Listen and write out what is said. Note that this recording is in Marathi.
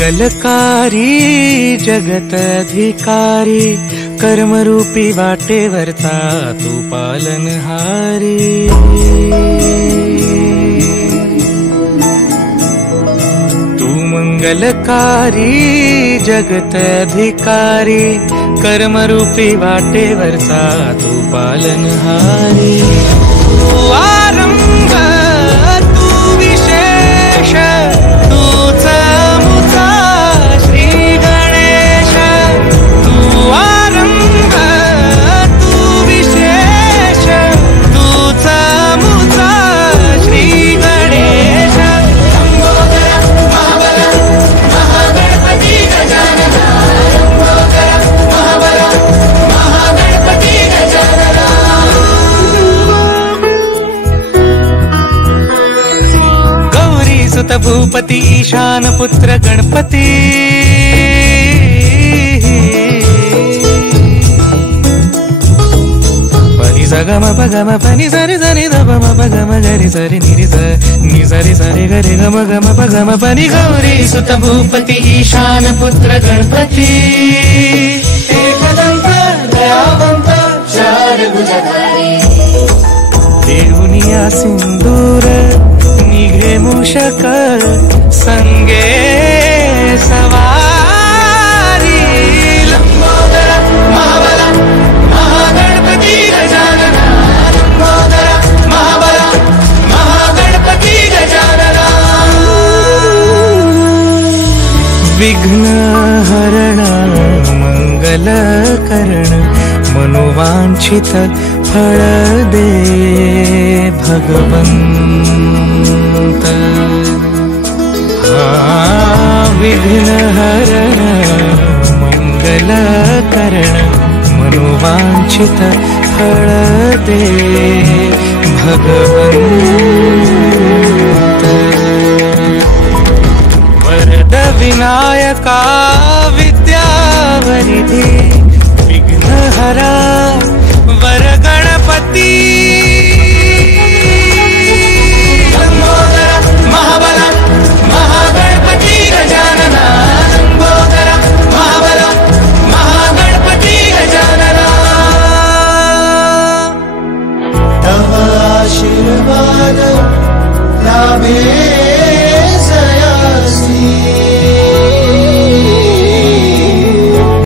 मंगलकारी जगत अधिकारी कर्मरूपी वाटेवरचा तू पालनहारी। तू मंगलकारी जगत अधिकारी कर्मरूपी वाटेवरचा तू पालनहारी। तू आरंभ तू विशेष तूच मुचा श्री गणेश। तू आरंभ तू विशेष तूच मुचा श्री गणेश। सुत भूपती ईशान पुत्र गणपती। पनी सगम पगम पनी सरि सरि दम पगम गरि सरि निरि नि सरि सरि गरि गम गम पगम पनी। गौरी सुत भूपती ईशान पुत्र गणपती। एकदंत दयावंत चार भुजधारी देवुनिया सिंदूर निघे मूषक संगे सवारी। लंबोदर महाबला महागणपती गजानना। लंबोदर महाबला महागणपती गजानना। विघ्नहरण मंगलकरण मनोवांछित फळ दे भगवंत। विघ्नहरण मंगलकरण मनोवांछित फळ दे भगवंत। वरद विनायका विद्यावरिधि विघ्नहरा